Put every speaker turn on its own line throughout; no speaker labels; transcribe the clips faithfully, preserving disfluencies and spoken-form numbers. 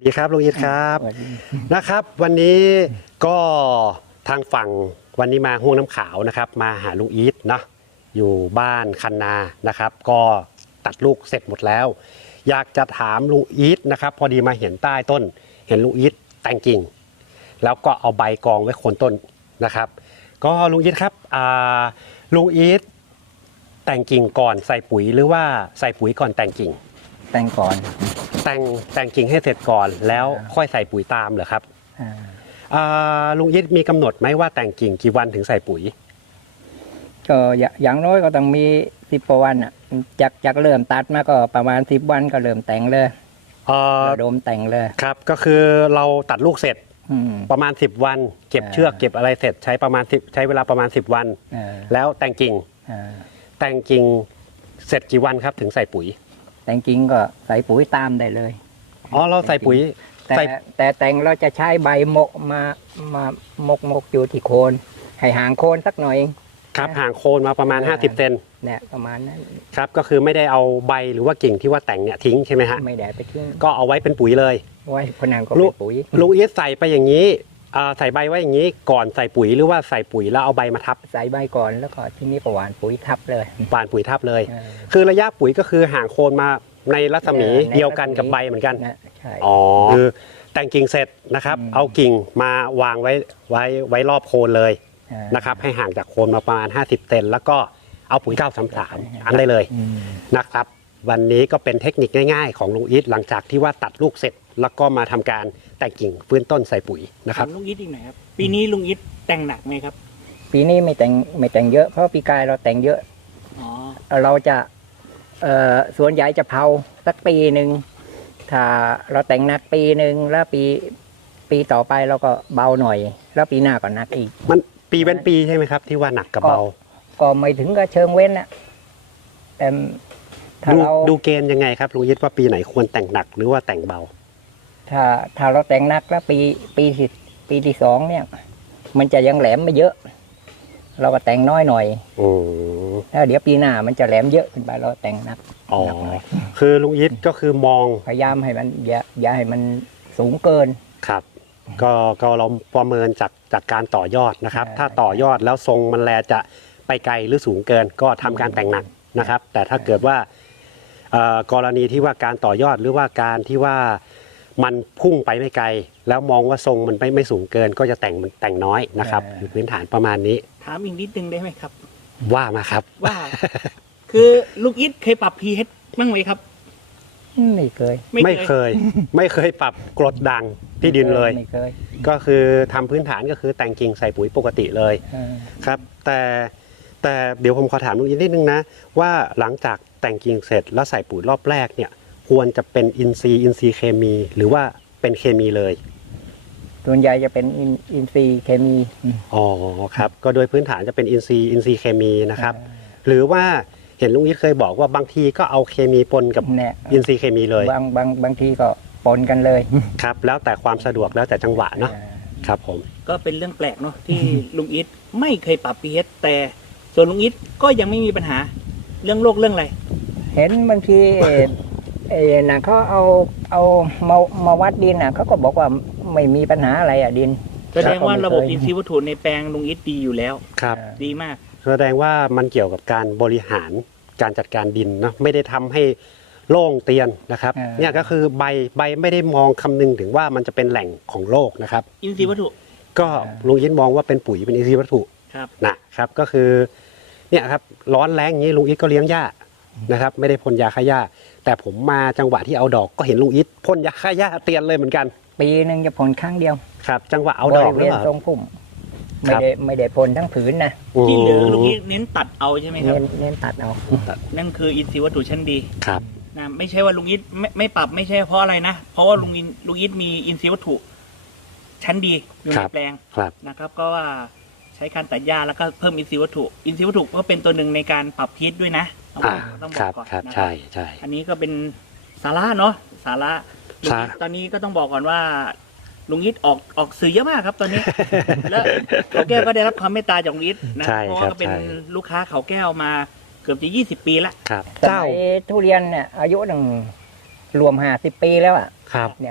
ดีครับลุงอีทครับนะครับวันนี้ก็ทางฝั่งวันนี้มาห่วงน้ำขาวนะครับมาหาลุงอีทเนาะอยู่บ้านคันนานะครับก็ตัดลูกเสร็จหมดแล้วอยากจะถามลุงอีทนะครับพอดีมาเห็นใต้ต้นเห็นลุงอีทแต่งกิ่งแล้วก็เอาใบกองไว้โคนต้นนะครับก็ลุงอีทครับลุงอีทแต่งกิ่งก่อนใส่ปุ๋ยหรือว่าใส่ปุ๋ยก่อนแต่งกิ่ง
แต่งก่อน
แต่งแต่งกิ่งให้เสร็จก่อนแล้วค่อยใส่ปุ๋ยตามเหรอครับลุงอีทมีกำหนดไหมว่าแต่งกิ่งกี่วันถึงใส่ปุ๋ย
ก็อย่างน้อยก็ต้องมีสิบวันอ่ะจากจากเริ่มตัดมาก็ประมาณสิบวันก็เริ่มแต่งเลยระดมแต่งเลย
ครับก็คือเราตัดลูกเสร็จประมาณสิบวันเก็บเชือกเก็บอะไรเสร็จใช้ประมาณสิบใช้เวลาประมาณสิบวันแล้วแต่งกิ่งแต่งกิ่งเสร็จกี่วันครับถึงใส่ปุ๋ย
แต่งกิ่งก็ใส่ปุ๋ยตามได้เลย
อ๋อเราใส่ปุ๋ย
แต่แต่แต่งเราจะใช้ใบหมกมามาหมกหมกอยู่ที่โคนให้ห่างโคนสักหน่อย
ครับห่างโคนมาประมาณห้าสิบเซน
เนี่ยประมาณนั้น
ครับก็คือไม่ได้เอาใบหรือว่ากิ่งที่ว่าแต่งเนี่ยทิ้งใช่ไหมฮะ
ไม่ได้ไปทิ้ง
ก็เอาไว้เป็นปุ๋ยเลย
ไว้พนังก็เป็นปุ๋ย
ลุงอีทใส่ไปอย่างนี้ใส่ใบไว้อย่างนี้ก่อนใส่ปุ๋ยหรือว่าใส่ปุ๋ยแล้วเอาใบมาทับ
ใส่ใบก่อนแล้วก็ที่นี่ประหว่านปุ๋ยทับเลย
หว่านปุ๋ยทับเลยคือระยะปุ๋ยก็คือห่างโคนมาในรัศมีเดียวกันกับใบเหมือนกันอ๋อคือแต่งกิ่งเสร็จนะครับเอากิ่งมาวางไว้ไว้ไว้รอบโคนเลยนะครับให้ห่างจากโคนมาประมาณห้าสิบเซนแล้วก็เอาปุ๋ยเก้าสามสามอันได้เลยนะครับวันนี้ก็เป็นเทคนิคง่ายๆของลุงอีทหลังจากที่ว่าตัดลูกเสร็จแล้วก็มาทำการแต่งกิ่งฟื้นต้นใส่ปุ๋ยนะครับ
ลุงอีทอีกหน่อยครับปีนี้ลุงอีทแต่งหนักไหมครับ
ปีนี้ไม่แต่งไม่แต่งเยอะเพราะปีกายเราแต่งเยอะเราจะส่วนใหญ่จะเผาสักปีหนึ่งถ้าเราแต่งหนักปีหนึ่งแล้วปีปีต่อไปเราก็เบาหน่อยแล้วปีหน้าก็หนักอีก
มันปีเป็นปีใช่ไหมครับที่ว่าหนักกับเบา
ก็ไม่ถึงกับเชิงเว้นนะแต่
ถ้าเราดูเกณฑ์ยังไงครับลุงอีทว่าปีไหนควรแต่งหนักหรือว่าแต่งเบา
ถ้าถ้าเราแต่งหนักแล้วปีปีที่ปีที่สองเนี่ยมันจะยังแหลมไม่เยอะเราก็แต่งน้อยหน่อยแล้วเดี๋ยวปีหน้ามันจะแหลมเยอะขึ้นไปเราแต่งหนัก
อ๋อคือลุงอีทก็คือมอง
พยายามให้มันอย่าอย่าให้มันสูงเกิน
ครับก็ก็เราประเมินจากจากการต่อยอดนะครับถ้าต่อยอดแล้วทรงมันแลจะไปไกลหรือสูงเกินก็ทำการแต่งหนักนะครับแต่ถ้าเกิดว่ากรณีที่ว่าการต่อยอดหรือว่าการที่ว่ามันพุ่งไปไม่ไกลแล้วมองว่าทรงมันไม่ไม่สูงเกินก็จะแต่งมันแต่งน้อยนะครับอยู่พื้นฐานประมาณนี้
ถามอีกนิดนึงได้ไหมครับ
ว่ามาครับ
ว่าคือลุงอีทเคยปรับ พี เอช บ้างไหมครับ
ไม่เคย
ไม่เคยไม่เคยปรับกรดด่างที่ดินเลยก็คือทำพื้นฐานก็คือแต่งกิ่งใส่ปุ๋ยปกติเลยครับแต่แต่เดี๋ยวผมขอถามลุงอีทนิดนึงนะว่าหลังจากแต่งกิ่งเสร็จแล้วใส่ปุ๋ยรอบแรกเนี่ยควรจะเป็นอินทรีย์อินทรีย์เคมีหรือว่าเป็นเคมีเลย
ส่วนใหญ่จะเป็นอินทรีย์เคมี
อ๋อครับก็โดยพื้นฐานจะเป็นอินทรีย์อินทรีย์เคมีนะครับหรือว่าเห็นลุงอีทเคยบอกว่าบางทีก็เอาเคมีปนกับอินทรีย์เคมีเลย
บางบางบางทีก็ปนกันเลย
ครับแล้วแต่ความสะดวกแล้วแต่จังหวะเนาะครับผม
ก็เป็นเรื่องแปลกเนาะที่ลุงอีทไม่เคยปรับ พี เอช แต่ส่วนลุงอีทก็ยังไม่มีปัญหาเรื่องโรคเรื่องอะไร
เห็นบางทีเออน่ะเขาเอาเอามามาวัดดินน่ะเขาก็บอกว่าไม่มีปัญหาอะไรอ่ะดิน
แสดงว่าระบบอินทรีย์วัตถุในแปลงลุงอีทดีอยู่แล้ว
ครับ
ดีมาก
แสดงว่ามันเกี่ยวกับการบริหารการจัดการดินเนาะไม่ได้ทำให้โล่งเตียนนะครับเนี่ยก็คือใบใบไม่ได้มองคำนึงถึงว่ามันจะเป็นแหล่งของโลกนะครับ
อินทรีย์วัตถุ
ก็ลุงอีทมองว่าเป็นปุ๋ยเป็นอินทรีย์วัตถุนะครับก็คือเนี่ยครับร้อนแรงอย่างนี้ลุงอีทก็เลี้ยงหญ้านะครับไม่ได้พ่นยาฆ่าหญ้าแต่ผมมาจังหวะที่เอาดอกก็เห็นลุงอีทพ่นยาฆ่าหญ้าเตียนเลยเหมือนกัน
ปีหนึ่งจะพ่นครั้งเดียว
ครับจังหวะเอาดอก
หรือเปล่าตรงพุ่มไม่ได้ไม่ได้พ่นทั้งผืนนะ
ที่เหลือลุงอีทเน้นตัดเอาใช่ไหมครับ
เน้นตัดเอา
นั่นคืออินทรีย์วัตถุชั้นดี
ครับ
นะไม่ใช่ว่าลุงอีทไม่ไม่ปรับไม่ใช่เพราะอะไรนะเพราะว่าลุงลุงอีทมีอินทรีย์วัตถุชั้นดีอยู่ในแปลงนะครับก็ว่าใช้การตัดหญ้าแล้วก็เพิ่มอินทรีย์วัตถุอินทรีย์วัตถุก็เป็นตัวหนึ่งในการปรับพีชด้วยนะ
ต้องบอกก่อนนะใช่ใช่
อันนี้ก็เป็นสาระเนาะสาระตอนนี้ก็ต้องบอกก่อนว่าลุงอีทออกออกสื่อเยอะมากครับตอนนี้แล้วเขาแก้วก็ได้รับความเมตตาจากลุงอีทนะเพราะว่าก็เป็นลูกค้าเขาแก้วมาเกือบจะยี่สิบปีแล้ว
เจ้าทุเรียนเนี่ยอายุหนึ่งรวมห้าสิบปีแล้วอ่ะ
ครับ
เนี่ยเนี่ย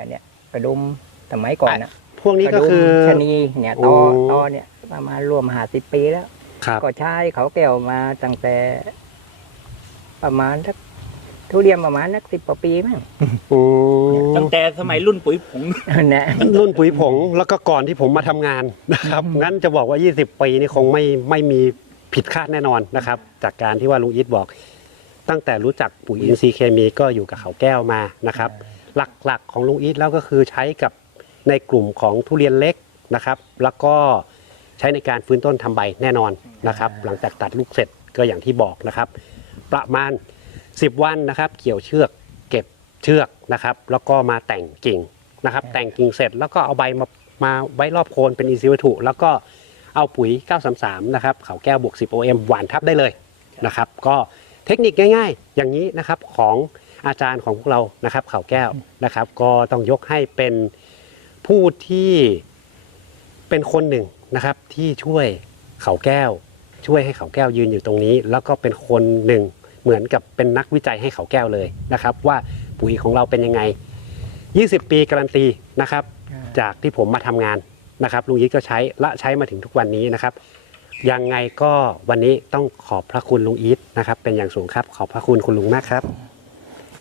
กระดุมสมัยก่อนนะ
พวกนี้ก็คือ
ระดุมชะนีเนี่ยตอ
โอ้
ตอเนี่ยประมาณรวมห้าสิบปีแล้ว
ครับ
ก็ใช้เขาแก้วมาตั้งแต่ ประมาณทักทุเรียนประมาณนักสิบกว่าปีมั้ง
อืม
ตั้งแต่สมัยรุ่นปุ๋ยผง
นะ
รุ่นปุ๋ยผงแล้วก็ก่อนที่ผมมาทำงานนะครับงั้นจะบอกว่ายี่สิบปีนี่คงไม่ไม่มีผิดคาดแน่นอนนะครับ จากการที่ว่าลุงอีทบอก ตั้งแต่รู้จักปุ๋ยอินทรีย์เคมีก็อยู่กับเขาแก้วมานะครับ หลักๆของลุงอีทแล้วก็คือใช้กับในกลุ่มของทุเรียนเล็กนะครับ แล้วก็ใช้ในการฟื้นต้นทำใบแน่นอนนะครับ หลังจากตัดลูกเสร็จก็อย่างที่บอกนะครับ ประมาณสิบวันนะครับ เกี่ยวเชือกเก็บเชือกนะครับ แล้วก็มาแต่งกิ่งนะครับ แต่งกิ่งเสร็จแล้วก็เอาใบมามาไว้รอบโคนเป็นอินทรีย์วัตถุ แล้วก็เอาปุ๋ยเก้าสามสามนะครับเขาแก้วบวกสิบ โอ เอ็ม หว่านทับได้เลยนะครับ ก็เทคนิคง่ายๆ อย่างนี้นะครับของอาจารย์ของพวกเรานะครับเขาแก้วนะครับ ก็ต้องยกให้เป็นผู้ที่เป็นคนหนึ่งนะครับ ที่ช่วยเขาแก้ว ช่วยให้เขาแก้วยืนอยู่ตรงนี้ แล้วก็เป็นคนหนึ่งเหมือนกับเป็นนักวิจัยให้เขาแก้วเลยนะครับ ว่าปุ๋ยของเราเป็นยังไงยี่สิบปีการันตีนะครับ จากที่ผมมาทำงานนะครับลุงอีทก็ใช้และใช้มาถึงทุกวันนี้นะครับ ยังไงก็วันนี้ต้องขอบพระคุณลุงอีทนะครับ เป็นอย่างสูงครับ ขอบพระคุณคุณลุงมากครับ